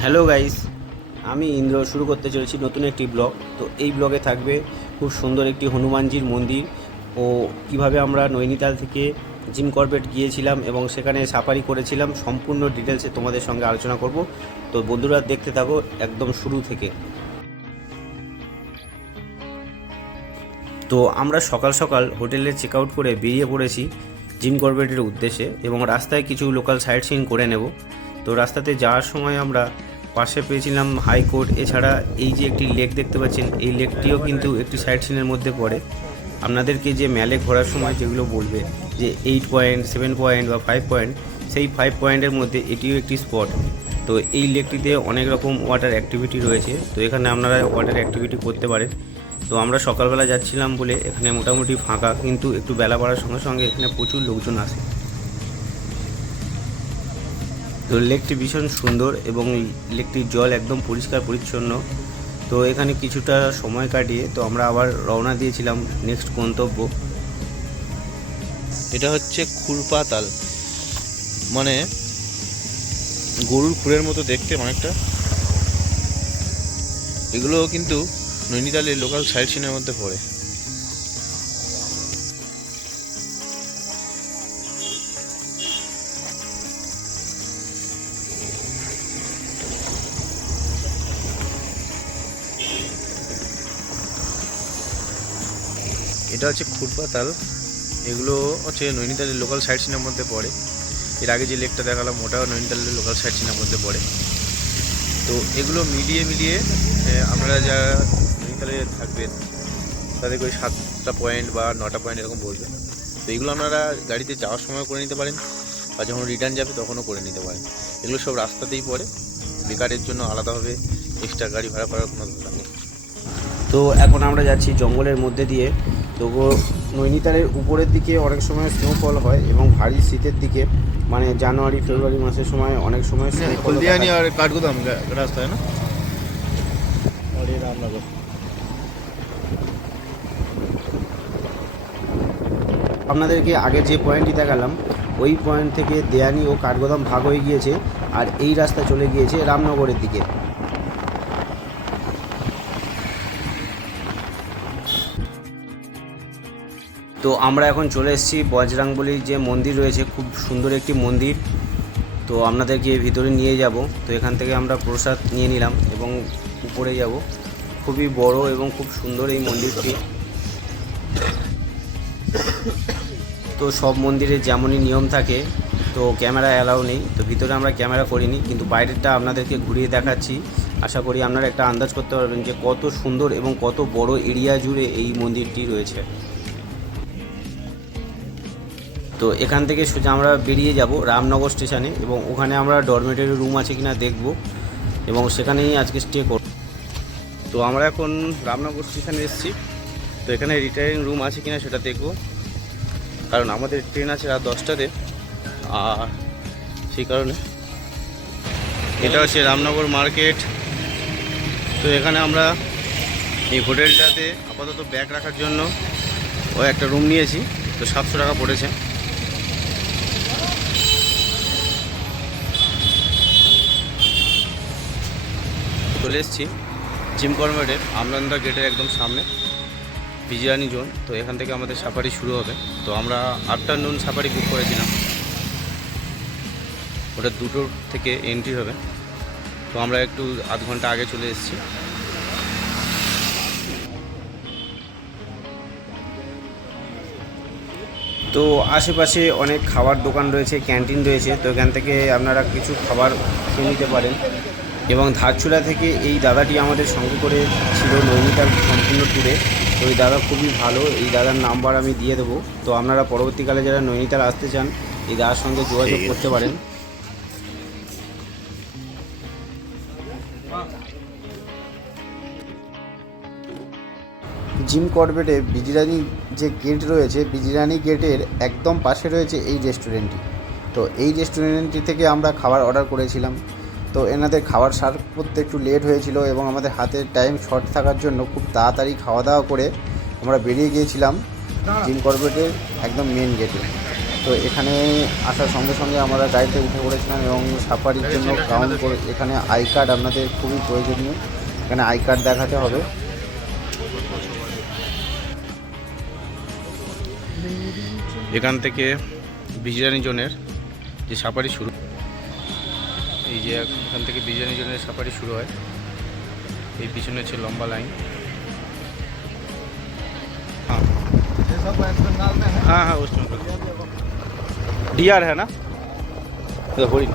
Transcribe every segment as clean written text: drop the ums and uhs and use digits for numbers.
Hello guys, আমি ইন্দ্র শুরু করতে চলেছি নতুন একটি ব্লগ। তো এই ব্লগে থাকবে খুব সুন্দর একটি হনুমানজির মন্দির ও কিভাবে আমরা নৈনিতাল থেকে জিম করবেট গিয়েছিলাম এবং সেখানে সাফারি করেছিলাম, সম্পূর্ণ ডিটেলসে তোমাদের সঙ্গে আলোচনা করব। তো বন্ধুরা দেখতে থাকো একদম শুরু থেকে। তো আমরা সকাল সকাল হোটেলে চেক আউট করে বেরিয়ে পড়েছি জিম করবেটের উদ্দেশ্যে এবং রাস্তায় কিছু লোকাল সাইট সিইং করে নেব। তো রাস্তাতে যাওয়ার সময় আমরা পাশে পেয়েছিলাম হাইকোর্ট, এছাড়া এই যে একটি লেক দেখতে পাচ্ছেন, এই লেকটিও কিন্তু একটি সাইট সিনের মধ্যে পড়ে। আপনাদেরকে যে ম্যালে ঘোরার সময় যেগুলো বলবে যে 8 পয়েন্ট, 7 পয়েন্ট বা 5 পয়েন্ট, সেই 5 পয়েন্টের মধ্যে এটিও একটি স্পট। তো এই লেকটিতে অনেক রকম ওয়াটার অ্যাক্টিভিটি রয়েছে, তো এখানে আপনারা ওয়াটার অ্যাক্টিভিটি করতে পারেন। তো আমরা সকালবেলা যাচ্ছিলাম বলে এখানে মোটামুটি ফাঁকা, কিন্তু একটু বেলা বাড়ার সঙ্গে সঙ্গে এখানে প্রচুর লোকজন আসে। তো লেকটি ভীষণ সুন্দর এবং লেকটির জল একদম পরিষ্কার পরিচ্ছন্ন। তো এখানে কিছুটা সময় কাটিয়ে তো আমরা আবার রওনা দিয়েছিলাম নেক্সট গন্তব্য। এটা হচ্ছে খুরপাতাল, মানে গরুর খুরের মতো দেখতে অনেকটা। এগুলো কিন্তু নৈনিতালের লোকাল সাইট সিনের মধ্যে পড়ে। এটা হচ্ছে খুরপাতাল, এগুলো হচ্ছে নৈনিতালের লোকাল সাইট সিনের মধ্যে পড়ে। এর আগে যে লেকটা দেখালাম ওটাও নৈনিতালের লোকাল সাইট সিনের মধ্যে পড়ে। তো এগুলো মিলিয়ে মিলিয়ে আপনারা যারা নৈনিতালে থাকবেন তাদেরকে ওই 7টা পয়েন্ট বা 9টা পয়েন্ট এরকম বলবেন। তো এগুলো আপনারা গাড়িতে যাওয়ার সময় করে নিতে পারেন বা যখন রিটার্ন যাবে তখনও করে নিতে পারেন। এগুলো সব রাস্তাতেই পড়ে, বেকারের জন্য আলাদাভাবে এক্সট্রা গাড়ি ভাড়া করার কোনো দরকার নেই। তো এখন আমরা যাচ্ছি জঙ্গলের মধ্যে দিয়ে। তো নৈনিতালের উপরের দিকে অনেক সময় স্নোফল হয় এবং ভারী শীতের দিকে, মানে জানুয়ারি ফেব্রুয়ারি মাসের সময় অনেক সময় হলদিয়ানি আর কাঠগোদাম রাস্তায় না, রামনগর। আপনাদেরকে আগে যে পয়েন্টটি দেখালাম ওই পয়েন্ট থেকে দেয়ানি ও কাঠগোদাম ভাগ হয়ে গিয়েছে, আর এই রাস্তা চলে গিয়েছে রামনগরের দিকে। তো আমরা এখন চলে এসেছি বজরাংবলির যে মন্দির রয়েছে, খুব সুন্দর একটি মন্দির। তো আপনাদেরকে ভিতরে নিয়ে যাব। তো এখান থেকে আমরা প্রসাদ নিয়ে নিলাম এবং উপরে যাব। খুবই বড় এবং খুব সুন্দর এই মন্দিরটি। তো সব মন্দিরে যেমনই নিয়ম থাকে, তো ক্যামেরা অ্যালাউ নেই, তো ভিতরে আমরা ক্যামেরা করিনি, কিন্তু বাইরেরটা আপনাদেরকে ঘুরিয়ে দেখাচ্ছি। আশা করি আপনারা একটা আন্দাজ করতে পারবেন যে কত সুন্দর এবং কত বড় এরিয়া জুড়ে এই মন্দিরটি রয়েছে। তো এখান থেকে সোজা আমরা বেরিয়ে যাব রামনগর স্টেশনে এবং ওখানে আমরা ডরমেটরি রুম আছে কিনা দেখব এবং সেখানেই আজকে স্টে করব। তো আমরা এখন রামনগর স্টেশনে এসেছি। তো এখানে রিটায়ারিং রুম আছে কিনা সেটা দেখব, কারণ আমাদের ট্রেন আছে রাত 10টাতে। আর সেই কারণে এটা হচ্ছে রামনগর মার্কেট। তো এখানে আমরা এই হোটেলটাতে আপাতত ব্যাগ রাখার জন্য একটা রুম নিয়েছি। তো 700 টাকা পড়েছে। চলে এসেছি জিম করবেটের আমলান্দা গেটের একদম সামনে, বিজিরানি জোন। তো এখান থেকে আমাদের সাফারি শুরু হবে। তো আমরা আফটারনুন সাফারি বুক করেছিলাম, ওটা 2টো থেকে এন্ট্রি হবে। তো আমরা একটু আধ ঘন্টা আগে চলে এসেছি। তো আশেপাশে অনেক খাবার দোকান রয়েছে, ক্যান্টিন রয়েছে। তো এখান থেকে আপনারা কিছু খাবার খেয়ে নিতে পারেন। এবং ধারচুলা থেকে এই দাদাটি আমাদের সঙ্গে করে ছিল নৈনিতাল সম্পূর্ণ ট্যুরে। তো এই দাদা খুবই ভালো, এই দাদার নাম্বার আমি দিয়ে দেবো। তো আপনারা পরবর্তীকালে যারা নৈনিতাল আসতে চান এই দাদার সঙ্গে যোগাযোগ করতে পারেন। জিম করবেটে বিজিরানি যে গেট রয়েছে, বিজিরানি গেটের একদম পাশে রয়েছে এই রেস্টুরেন্টটি। তো এই রেস্টুরেন্টটি থেকে আমরা খাবার অর্ডার করেছিলাম। তো এনাদের খাবার সার্ভ করতে একটু লেট হয়েছিল এবং আমাদের হাতে টাইম শর্ট থাকার জন্য খুব তাড়াতাড়ি খাওয়া দাওয়া করে আমরা বেরিয়ে গিয়েছিলাম জিম করবেটের একদম মেন গেটে। তো এখানে আসার সঙ্গে সঙ্গে আমরা গাড়িতে উঠে পড়েছিলাম এবং সাফারির জন্য কাউন্ট করে এখানে আই কার্ড আপনাদের খুবই প্রয়োজনীয়। এখানে আই কার্ড দেখাতে হবে। এখান থেকে বিজরানি জোনের যে সাফারি শুরু, এই যে এখান থেকে বিজরানি জোনের সাফারি শুরু হয়। এই পিছনে হচ্ছে লম্বা লাইন। हाँ हाँ वेस्ट बंगाल ডিয়ার है ना, হরিণ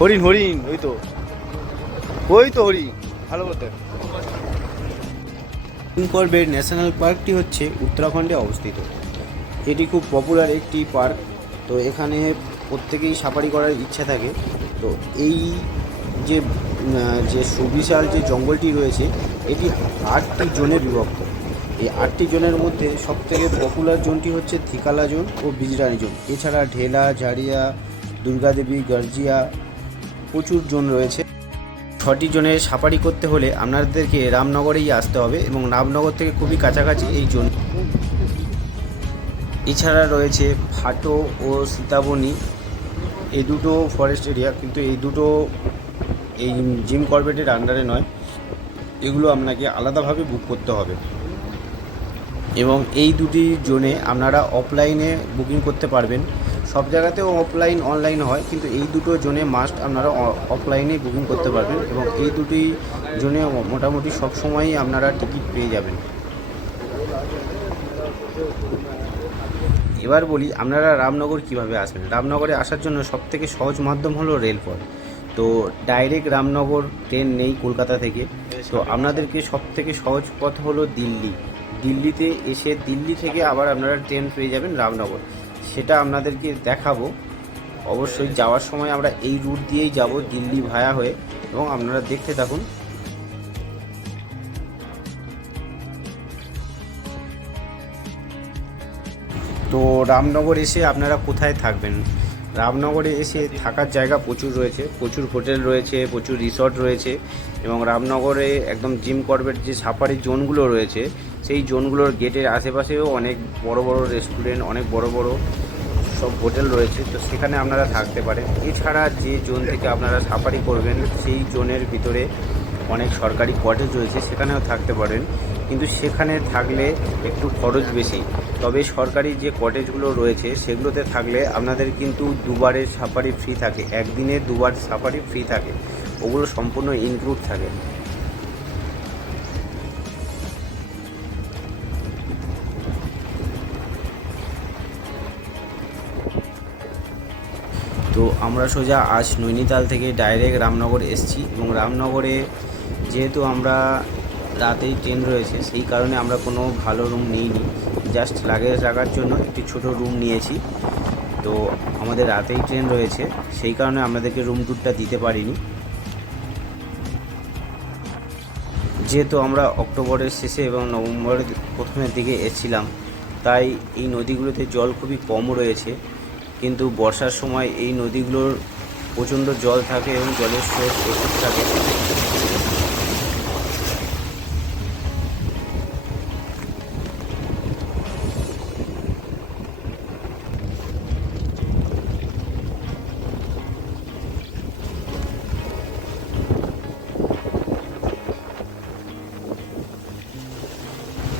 হরিণ হরিণ ওই তো হরিণ ভালো বলতে। জিম করবেট ন্যাশনাল পার্কটি হচ্ছে উত্তরাখণ্ডে অবস্থিত। এটি খুব পপুলার একটি পার্ক। তো এখানে প্রত্যেকেই সাফারি করার ইচ্ছা থাকে। তো এই যে সুবিশাল যে জঙ্গলটি রয়েছে এটি 8টি জোনে বিভক্ত। এই 8টি জোনের মধ্যে সবথেকে পপুলার জোনটি হচ্ছে থিকালা জোন ও বিজরানি জোন। এছাড়া ঢেলা, ঝাড়িয়া, দুর্গাদেবী, গর্জিয়া প্রচুর জোন রয়েছে। 6টি জোনে সাফারি করতে হলে আপনাদেরকে রামনগরেই আসতে হবে এবং রামনগর থেকে খুবই কাছাকাছি এই জোন। এছাড়া রয়েছে ফাটো ও সীতাবনী, এই দুটো ফরেস্ট এরিয়া, কিন্তু এই দুটো এই জিম করবেটের আন্ডারে নয়। এগুলো আপনাকে আলাদাভাবে বুক করতে হবে এবং এই দুটি জোনে আপনারা অফলাইনে বুকিং করতে পারবেন। সব জায়গাতেও অফলাইন অনলাইন হয়, কিন্তু এই দুটো জোনে মাস্ট আপনারা অফলাইনে বুকিং করতে পারবেন এবং এই দুটি জোনে মোটামুটি সব সময়ই আপনারা টিকিট পেয়ে যাবেন। এবার বলি আপনারা রামনগর কিভাবে আসবেন। রামনগরে আসার জন্য সবথেকে সহজ মাধ্যম হলো রেলপথ। তো ডাইরেক্ট রামনগর ট্রেন নেই কলকাতা থেকে। তো আপনাদেরকে সবথেকে সহজ পথ হলো দিল্লিতে এসে দিল্লি থেকে আবার আপনারা ট্রেন পেয়ে যাবেন রামনগর। সেটা আপনাদেরকে দেখাবো। অবশ্যই যাওয়ার সময় আমরা এই রুট দিয়েই যাব, দিল্লি ভায়া হয়ে, এবং আপনারা দেখতে থাকুন। তো রামনগর এসে আপনারা কোথায় থাকবেন? রামনগরে এসে থাকার জায়গা প্রচুর রয়েছে, প্রচুর হোটেল রয়েছে, প্রচুর রিসর্ট রয়েছে এবং রামনগরে একদম জিম করবেট যে সাফারি জোনগুলো রয়েছে সেই জোনগুলোর গেটের আশেপাশেও অনেক বড় বড় রেস্টুরেন্ট, অনেক বড় বড় সব হোটেল রয়েছে। তো সেখানে আপনারা থাকতে পারেন। এছাড়া যে জোন থেকে আপনারা সাফারি করবেন সেই জোনের ভিতরে অনেক সরকারি কটেজ রয়েছে, সেখানেও থাকতে পারেন, কিন্তু সেখানে থাকলে একটু খরচ বেশি। তবে সরকারি যে কটেজগুলো রয়েছে সেগুলোতে থাকলে আপনাদের কিন্তু দুবারের সাফারি ফ্রি থাকে, একদিনে দুবার সাফারি ফ্রি থাকে, ওগুলো সম্পূর্ণ ইনক্লুড থাকে। তো আমরা সোজা আজ নৈনিতাল থেকে ডাইরেক্ট রামনগর এসেছি এবং রামনগরে যেহেতু আমরা রাতেই ট্রেন রয়েছে সেই কারণে আমরা কোনো ভালো রুম নিইনি, জাস্ট লাগেজ রাখার জন্য একটি ছোট রুম নিয়েছি। তো আমাদের রাতেই ট্রেন রয়েছে সেই কারণে আমাদেরকে রুম ট্যুরটা দিতে পারিনি। যেহেতু আমরা অক্টোবরের শেষে এবং নভেম্বরের প্রথমের দিকে এসেছিলাম, তাই এই নদীগুলোতে জল খুবই কম রয়েছে, কিন্তু বর্ষার সময় এই নদীগুলোর প্রচণ্ড জল থাকে এবং জলের স্রোত প্রচুর থাকে।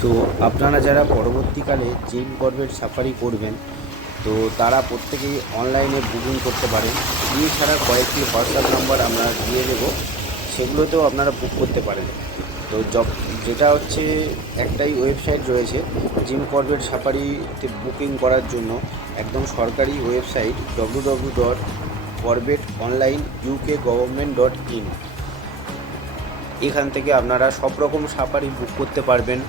তো আপনারা যারা পরবর্তীকালে জিম করবেট সাফারি করবেন তো তারা প্রত্যেকেই অনলাইনে বুকিং করতে পারেন। এছাড়া কয়েকটি হোয়াটসঅ্যাপ নাম্বার আমরা দিয়ে দেবো, সেগুলোতেও আপনারা বুক করতে পারেন। তো যেটা হচ্ছে একটাই ওয়েবসাইট রয়েছে জিম করবেট সাফারিতে বুকিং করার জন্য, একদম সরকারি ওয়েবসাইট www.corbetonlineukgovernment.in। এখান থেকে আপনারা সব রকম সাফারি বুক করতে পারবেন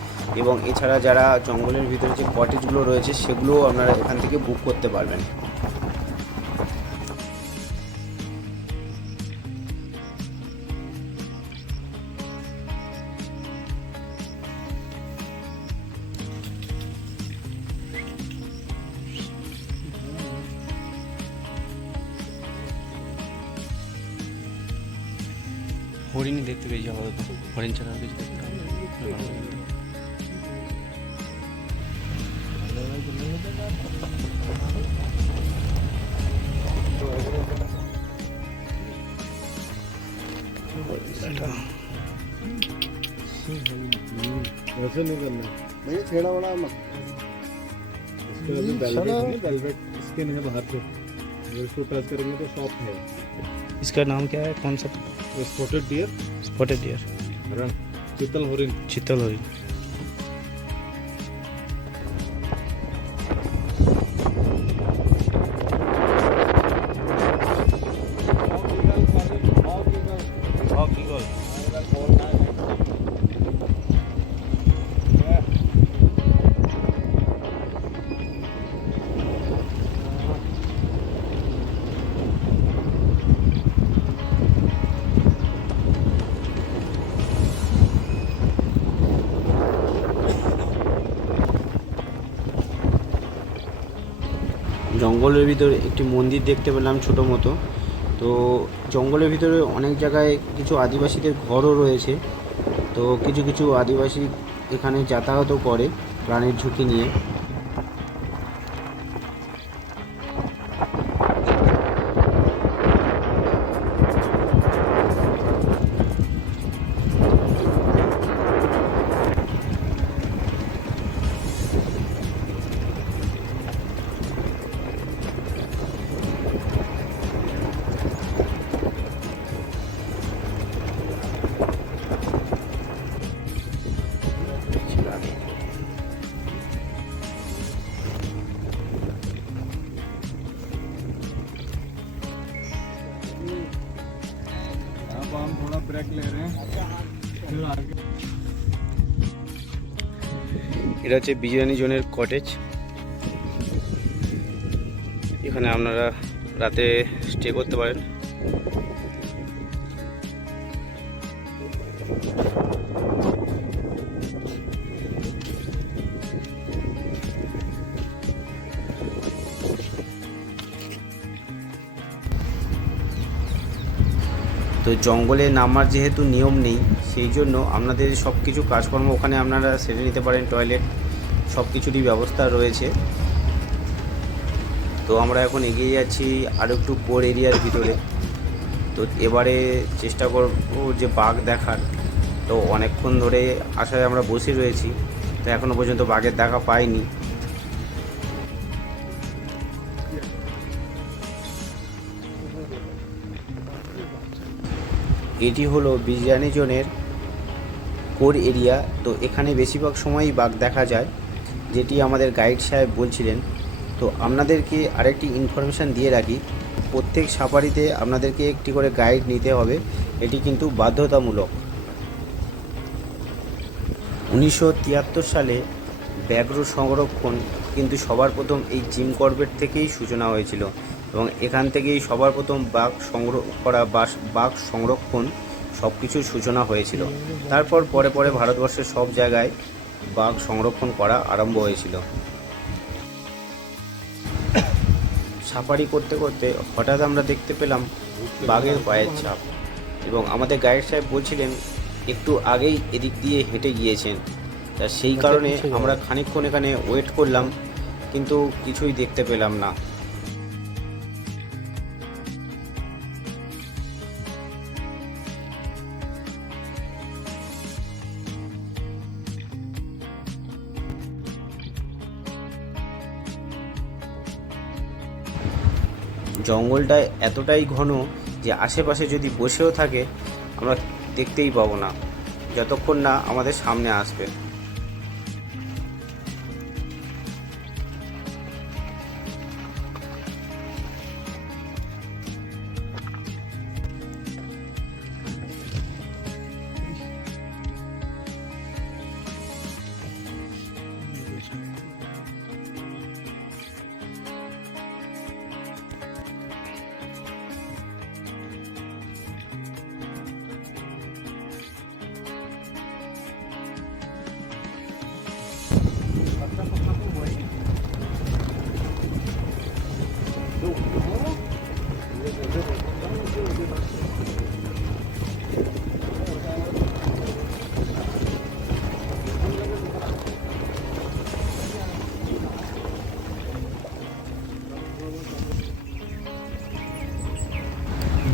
এবং এছাড়া যারা জঙ্গলের ভিতরে যে কটেজগুলো রয়েছে সেগুলোও আপনারা এখান থেকে বুক করতে পারবেন। হরিণই দেখতে পেয়েছি আপাতত, হরিণ ছাড়া আর কিছু দেখতে হবে। वैसे नहीं करना भैया, छेड़ा बड़ा मत। इसके अभी वेलवेट स्किन है बाहर से, अगर इसको टच करेंगे तो सॉफ्ट है। इसका नाम क्या है, कौन सा? स्पॉटेड डियर, स्पॉटेड डियर, हरण, चीतल हरिन। चितल हरिण। জঙ্গলের ভিতরে একটি মন্দির দেখতে পেলাম ছোটো মতো। তো জঙ্গলের ভিতরে অনেক জায়গায় কিছু আদিবাসীদের ঘরও রয়েছে। তো কিছু কিছু আদিবাসী এখানে যাতায়াতও করে প্রাণের ঝুঁকি নিয়ে। अब हम थोड़ा ब्रेक ले रहे हैं, फिर आगे। এটা হচ্ছে বিরিয়ানি জোনের কটেজ। এখানে আপনারা রাতে স্টে করতে পারেন। তো জঙ্গলে নামার যেহেতু নিয়ম নেই, সেই জন্য আপনাদের সব কিছু কাজকর্ম ওখানে আপনারা সেরে নিতে পারেন। টয়লেট সব কিছুরই ব্যবস্থা রয়েছে। তো আমরা এখন এগিয়ে যাচ্ছি আরও একটু কোর এরিয়ার ভিতরে। তো এবারে চেষ্টা করব যে বাঘ দেখার। তো অনেকক্ষণ ধরে আশায় আমরা বসে রয়েছি, তো এখনও পর্যন্ত বাঘের দেখা পাইনি। এটি হলো বিরিয়ানি জোনের কোর এরিয়া। তো এখানে বেশিরভাগ সময়ই বাঘ দেখা যায়, যেটি আমাদের গাইড সাহেব বলছিলেন। তো আপনাদেরকে আরেকটি ইনফরমেশান দিয়ে রাখি, প্রত্যেক সাফারিতে আপনাদেরকে একটি করে গাইড নিতে হবে, এটি কিন্তু বাধ্যতামূলক। 1973 সালে ব্যাঘ্র সংরক্ষণ কিন্তু সবার প্রথম এই জিম করবেট থেকেই সূচনা হয়েছিল, এবং এখান থেকেই সবার প্রথম বাঘ সংগ্রহ করা বা বাঘ সংরক্ষণ সব কিছুর সূচনা হয়েছিল। তারপর পরে পরে ভারতবর্ষের সব জায়গায় বাঘ সংরক্ষণ করা আরম্ভ হয়েছিল। সাফারি করতে করতে হঠাৎ আমরা দেখতে পেলাম বাঘের পায়ের ছাপ, এবং আমাদের গাইড সাহেব বলছিলেন একটু আগেই এদিক দিয়ে হেঁটে গিয়েছেন। তা সেই কারণে আমরা খানিকক্ষণ এখানে ওয়েট করলাম, কিন্তু কিছুই দেখতে পেলাম না। জঙ্গলটা এতটাই ঘন যে আশেপাশে যদি বসেও থাকে আমরা দেখতেই পাবো না, যতক্ষণ না আমাদের সামনে আসবে।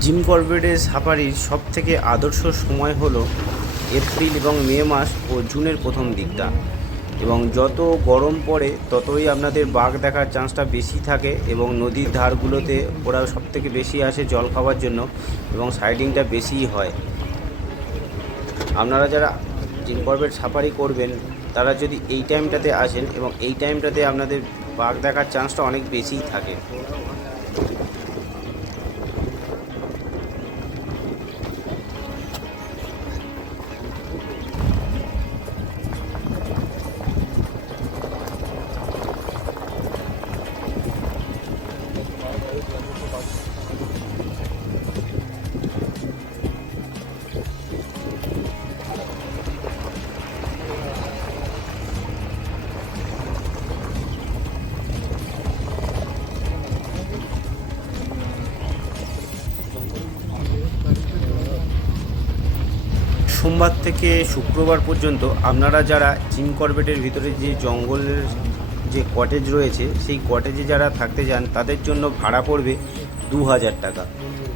জিম করবেটের সাফারির সব থেকে আদর্শ সময় হলো এপ্রিল এবং মে মাস ও জুনের প্রথম দিকটা, এবং যত গরম পড়ে ততই আপনাদের বাঘ দেখার চান্সটা বেশি থাকে, এবং নদীর ধারগুলোতে ওরা সব থেকে বেশি আসে জল খাওয়ার জন্য, এবং সাইডিংটা বেশিই হয়। আপনারা যারা জিম করবেট সাফারি করবেন তারা যদি এই টাইমটাতে আসেন, এবং এই টাইমটাতে আপনাদের বাঘ দেখার চান্সটা অনেক বেশিই থাকে। সোমবার থেকে শুক্রবার পর্যন্ত আপনারা যারা জিম করবেটের ভিতরে যে জঙ্গলের যে কটেজ রয়েছে সেই কটেজে যারা থাকতে যান তাদের জন্য ভাড়া পড়বে 2000 টাকা,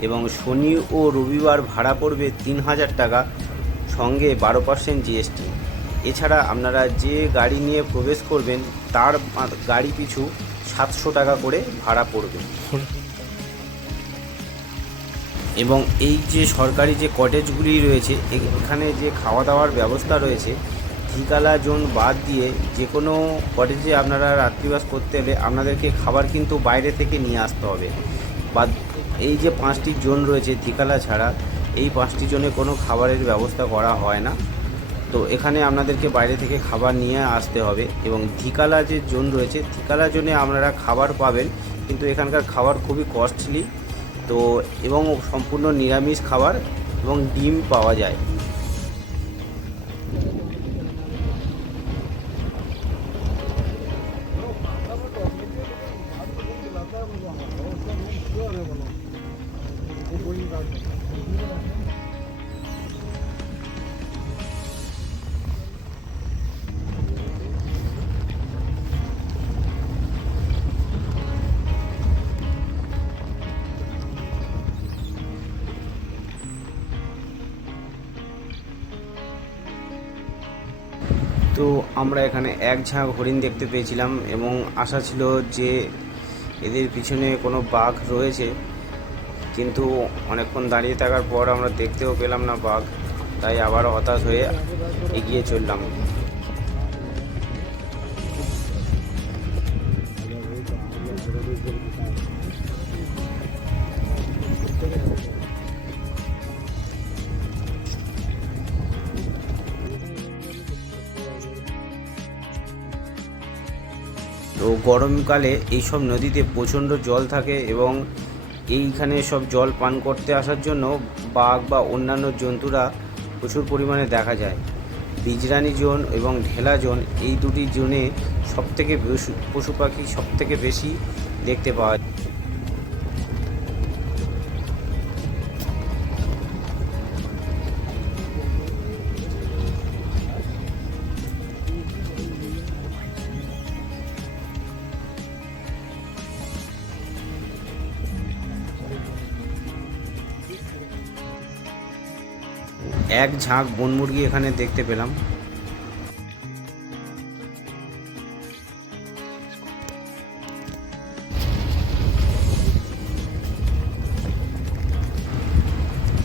এবং শনি ও রবিবার ভাড়া পড়বে 3000 টাকা, সঙ্গে 12% জিএসটি। এছাড়া আপনারা যে গাড়ি নিয়ে প্রবেশ করবেন তার গাড়ি পিছু 700 টাকা করে ভাড়া পড়বে। এবং এই যে সরকারি যে কটেজগুলি রয়েছে এখানে যে খাওয়া দাওয়ার ব্যবস্থা রয়েছে, ঠিকালা জোন বাদ দিয়ে যে কোনো কটেজে আপনারা রাত্রিবাস করতে হলে আপনাদেরকে খাবার কিন্তু বাইরে থেকে নিয়ে আসতে হবে। বা এই যে 5টি জোন রয়েছে ঠিকালা ছাড়া, এই 5টি জোনে কোনো খাবারের ব্যবস্থা করা হয় না, তো এখানে আপনাদেরকে বাইরে থেকে খাবার নিয়ে আসতে হবে। এবং ঠিকালা যে জোন রয়েছে ঠিকালা জোনে আপনারা খাবার পাবেন, কিন্তু এখানকার খাবার খুবই কস্টলি, তো এবং সম্পূর্ণ নিরামিষ খাবার এবং ডিম পাওয়া যায়। তো আমরা এখানে এক ঝাঁক হরিণ দেখতে পেয়েছিলাম, এবং আশা ছিল যে এদের পিছনে কোনো বাঘ রয়েছে, কিন্তু অনেকক্ষণ দাঁড়িয়ে থাকার পর আমরা দেখতেও পেলাম না বাঘ, তাই আবার হতাশ হয়ে এগিয়ে চললাম। তো গরমকালে এইসব নদীতে প্রচণ্ড জল থাকে, এবং এইখানে সব জল পান করতে আসার জন্য বাঘ বা অন্যান্য জন্তুরা প্রচুর পরিমাণে দেখা যায়। বিজরানি জোন এবং ঢেলা জোন, এই দুটি জোনে সবথেকে পশু পাখি সবথেকে বেশি দেখতে পাওয়া যায়। এক ঝাঁক বনমুরগি এখানে দেখতে পেলাম।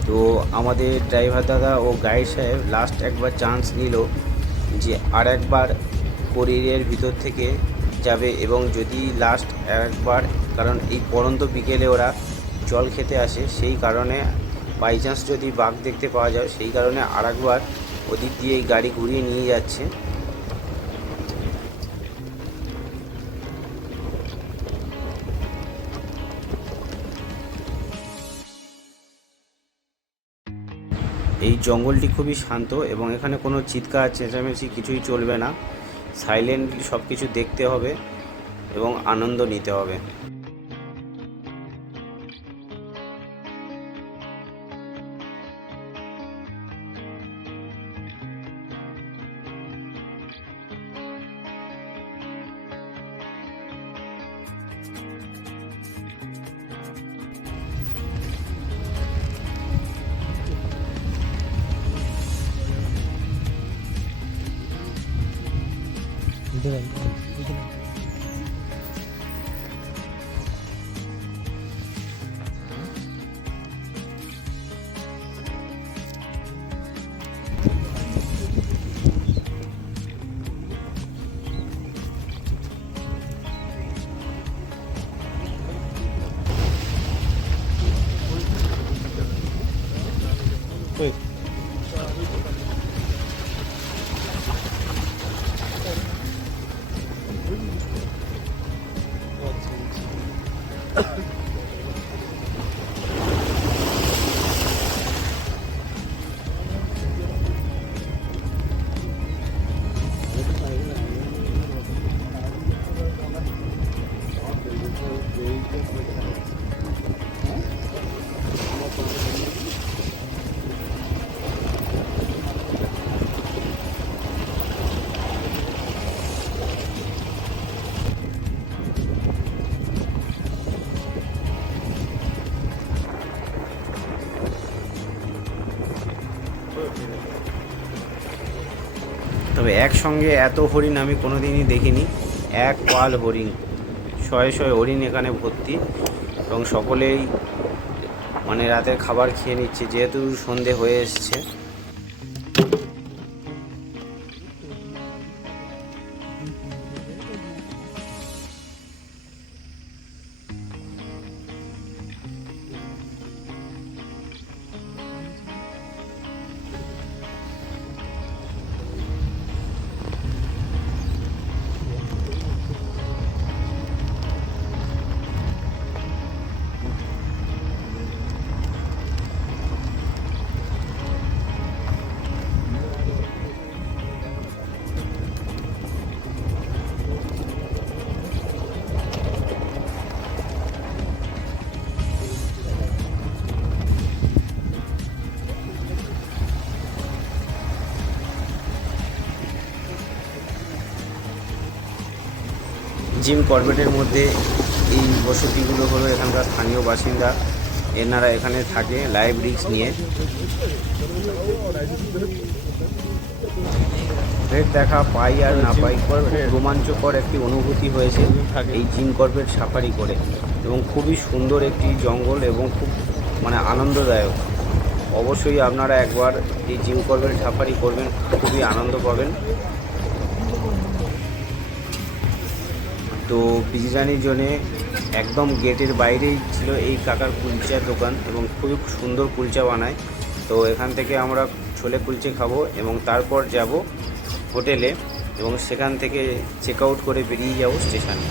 তো আমাদের ড্রাইভার দাদা ও গাইড সাহেব লাস্ট একবার চান্স নিল যে আর একবার কোরিয়ার ভিতর থেকে যাবে, এবং যদি লাস্ট একবার, কারণ এই পড়ন্ত বিকেলে ওরা জল খেতে আসে, সেই কারণে বাই চান্স যদি বাঘ দেখতে পাওয়া যায়, সেই কারণে আর একবার ওদিক দিয়ে এই গাড়ি ঘুরিয়ে নিয়ে যাচ্ছে। এই জঙ্গলটি খুবই শান্ত, এবং এখানে কোনো চিৎকার চেঁচামেচি কিছুই চলবে না, সাইলেন্টলি সব কিছু দেখতে হবে এবং আনন্দ নিতে হবে। তবে একসঙ্গে এত হরিণ আমি কোনোদিনই দেখিনি। এক পাল হরিণ, শয়ে শয়ে হরিণ এখানে ভর্তি, এবং সকলেই মানে রাতের খাবার খেয়ে নিচ্ছে যেহেতু সন্ধে হয়ে এসছে। জিম করবেটের মধ্যে এই বসতিগুলো হলো এখানকার স্থানীয় বাসিন্দা। এনারা এখানে থাকে লাইভ রিস্ক নিয়ে। রেড দেখা পাই আর না পাই, খুব রোমাঞ্চকর একটি অনুভূতি হয়েছে এই জিম করবেট সাফারি করে, এবং খুবই সুন্দর একটি জঙ্গল এবং খুব মানে আনন্দদায়ক। অবশ্যই আপনারা একবার এই জিম করবেট সাফারি করবেন, খুবই আনন্দ পাবেন। তো বিরিয়ানির জন্যে একদম গেটের বাইরেই ছিল এই কাকার কুলচার দোকান, এবং খুবই সুন্দর কুলচা বানায়। তো এখান থেকে আমরা ছোলে কুলচে খাবো এবং তারপর যাব হোটেলে, এবং সেখান থেকে চেক আউট করে বেরিয়ে যাব স্টেশনে।